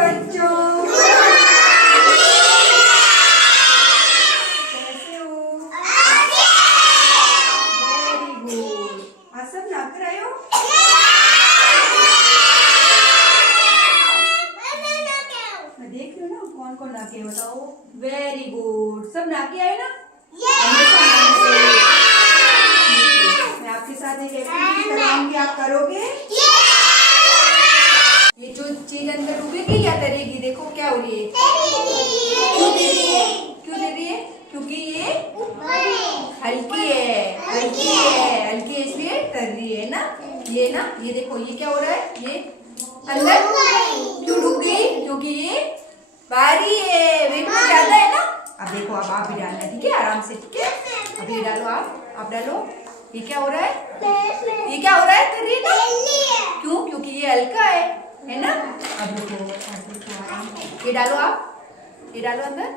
बच्चों, कैसे हो? Very good. आज सब नाक कर आए हो? मैं देख रही हूँ ना कौन कौन नाके बताओ। वेरी गुड, सब नाके आए ना? मैं आपके साथ एक एक्टिविटी कराऊंगी, आप करोगे? ये जो चीज अंदर डूबेगी या तरेगी, देखो क्या हो रही है। क्यों दे रही है? क्यों दे रही है? क्योंकि ये हल्की है, हल्की है, हल्की है इसलिए तर रही है ना। ये देखो ये क्या हो रहा है, ये अंदर क्यों डूब गई? क्योंकि ये भारी है, वेट में ज्यादा है ना। अब देखो, अब आप भी डालना, ठीक है, आराम से, ठीक है। अब ये डालो, आप डालो। ये क्या हो रहा है? ये क्या हो रहा है? तर रही है ना? क्यों? क्योंकि ये हल्का है ना। अब देखो ये डालो, ये डालो अंदर।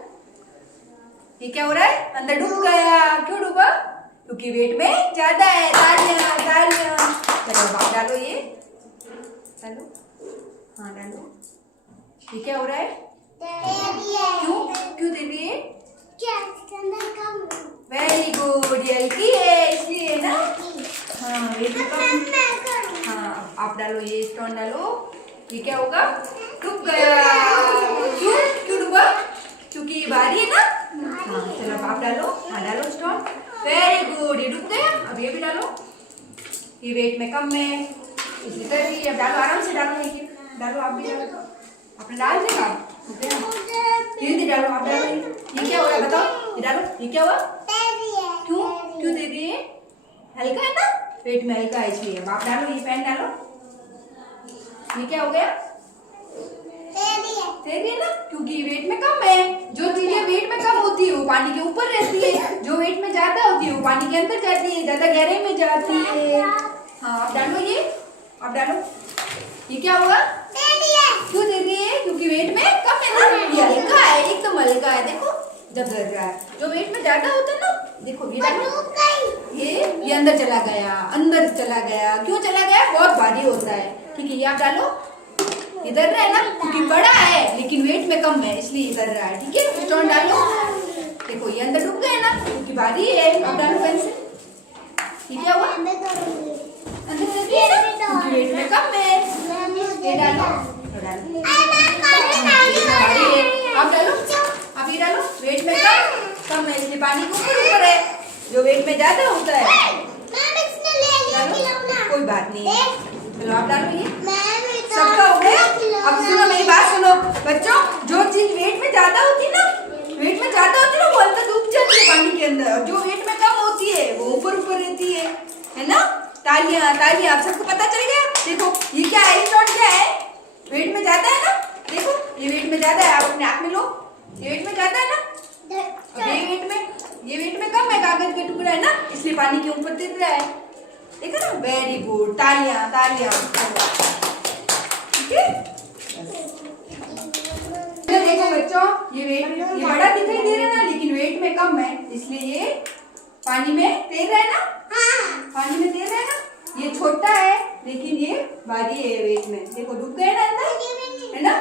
ये क्या हो रहा है? अंदर डूब गया। क्यों डूबा? क्योंकि वेट में ज्यादा है। तालियां तालियां। चलो आप डालो, ये डालो, हाँ डालो। ये क्या हो रहा है? क्यों क्यों दे रही है? वेरी गुड, ये हल्की है इसलिए ना। हाँ वेट में कम। हाँ आप डालो, ये स्टोन डालो। ये क्या होगा? डूब गया। क्यों क्यों डूबा? क्योंकि ये भारी है ना। हाँ चलो आप डालो, हाँ डालो स्टोन। वेरी गुड, ये डूब गया। अब ये भी डालो, ये वेट में कम है इसलिए कर रही है। अब डालो, आराम से डालो, ये डालो, आप भी डालो। आपने डाल दिया, धीरे डालो, आप डालो। ये क्या हो रहा है बताओ? ये डालो, ये क्या हुआ? क्यों क्यों दे रही है? हल्का है ना, पेट में हल्का है इसलिए। अब आप डालो, ये पैन डालो। ये क्या हो गया? तेरी है ना, क्योंकि वेट में कम है। जो चीजें वेट में कम होती है वो पानी के ऊपर रहती है, जो वेट में ज्यादा होती है वो पानी के अंदर जाती है, ज्यादा गहराई में जाती है। हाँ आप डालो, ये आप डालो। ये क्या होगा? क्यों दे रही है? क्योंकि वेट में कम है ना। ये हल्का है, एकदम हल्का है, देखो जब दर रहा है। जो वेट में ज्यादा होता है ना, देखो ये डालो, ये अंदर चला गया, अंदर चला गया। क्यों चला गया? बहुत भारी होता है, ठीक है। ये आप डालो, इधर रहा है ना, क्योंकि बड़ा है लेकिन वेट में कम है इसलिए इधर रहा है, ठीक है। स्टोन डालो, देखो ये अंदर डूब गया ना, क्योंकि भारी है। अब डालो पेंसिल। ये क्या हुआ? अंदर चल रही है ना, क्योंकि वेट में कम है। ये डालो, आप डालो, आप ये डालो। वेट में कम है इसलिए पानी के ऊपर है। जो वेट में ज्यादा होता है डालो, कोई बात नहीं है। चलो आप डालो, ये सबका हो गया। अब सुनो मेरी बात सुनो बच्चों, जो चीज वेट में ज्यादा होती है ना, वेट में ज्यादा होती है ना, वो अंदर डूब जाती है पानी के अंदर। जो वेट में कम होती है वो ऊपर ऊपर रहती है ना। तालियां तालियां, आप सबको पता चल गया। देखो ये क्या है, स्टोन क्या है? वेट में ज्यादा है ना, देखो ये वेट में ज्यादा है। आप अपने हाथ में लो, ये वेट में ज्यादा है ना। अब ये वेट में कम है, कागज का टुकड़ा है ना, इसलिए पानी के ऊपर गिर रहा है, देखो ना। वेरी गुड, तालियां तालियां, ठीक है। देखो बच्चों, ये बड़ा दिखाई दे रहा है ना, लेकिन वेट में कम है इसलिए ये पानी में तैर रहा है ना। पानी में तैर रहा है ना। ये छोटा है लेकिन ये भारी है वेट में, देखो डूब गया ना अंदर, है ना।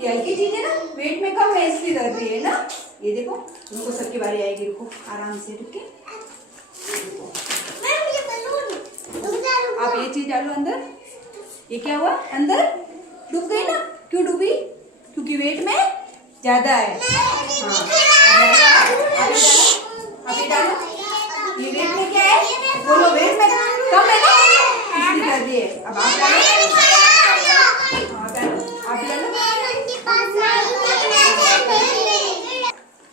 ये हल्की चीज है ना, वेट में कम है इसलिए डर रही है ना। ये देखो, उनको सबकी बारी आएगी, रुको आराम से, रुके। आप ये चीज डालो अंदर। ये क्या हुआ? अंदर डूब गई ना। क्यों डूबी? क्योंकि वेट में ज्यादा है। आप ये डालो, ये वेट में क्या है? बोलो, वेट में कम है ना, इसलिए कर दिए। अब आप डालो, आप डालो।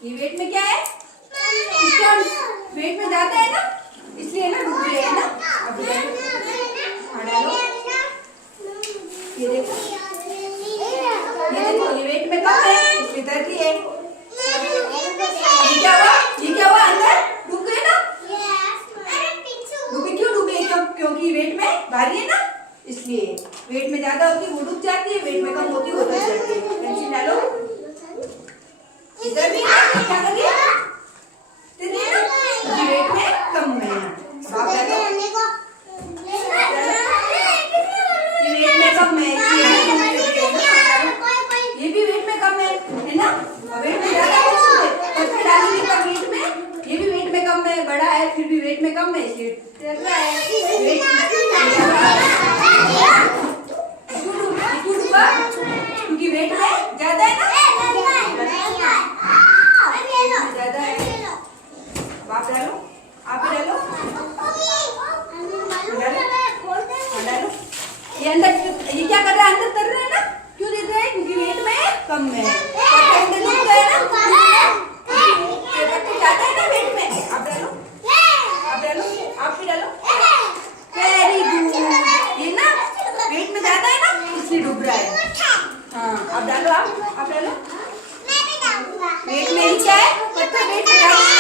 ये वेट में क्या है? वेट में ज्यादा है ना, इसलिए ना डूब रही है ना। अब डालो, ये देखो, ये वेट में कम है इसलिए कर रही है। ये क्या हुआ? ये क्या हुआ? अंदर डूब गए ना। डूबी क्यों डूबी? क्योंकि वेट में भारी है ना, इसलिए। वेट में ज्यादा होती है वो डूब जाती है, वेट में कम होती है वो डूब जाती है। पेंसिल डालो, इधर भी क्या कर रही है? वेट में कम है। है इसलिए डर रहा है। वेट क्यों डूबा? क्योंकि वेट में ज्यादा है ना, ज्यादा है। आप डालो, आप ही डालो, डालो। ये अंदर, ये क्या कर रहा है? अंदर तर रहा है ना? क्यों दे रहा है? क्योंकि वेट में कम है। अंदर डूब गया ना, ज्यादा है ना वेट में। आप डालो, आप डालो, आप भी डालो। Very good. ये ना वेट में ज्यादा है ना, इसलिए डूब रहा है। हाँ, अब डालो, आप डालो। वेट में क्या है? पत्थर वेट में ज्यादा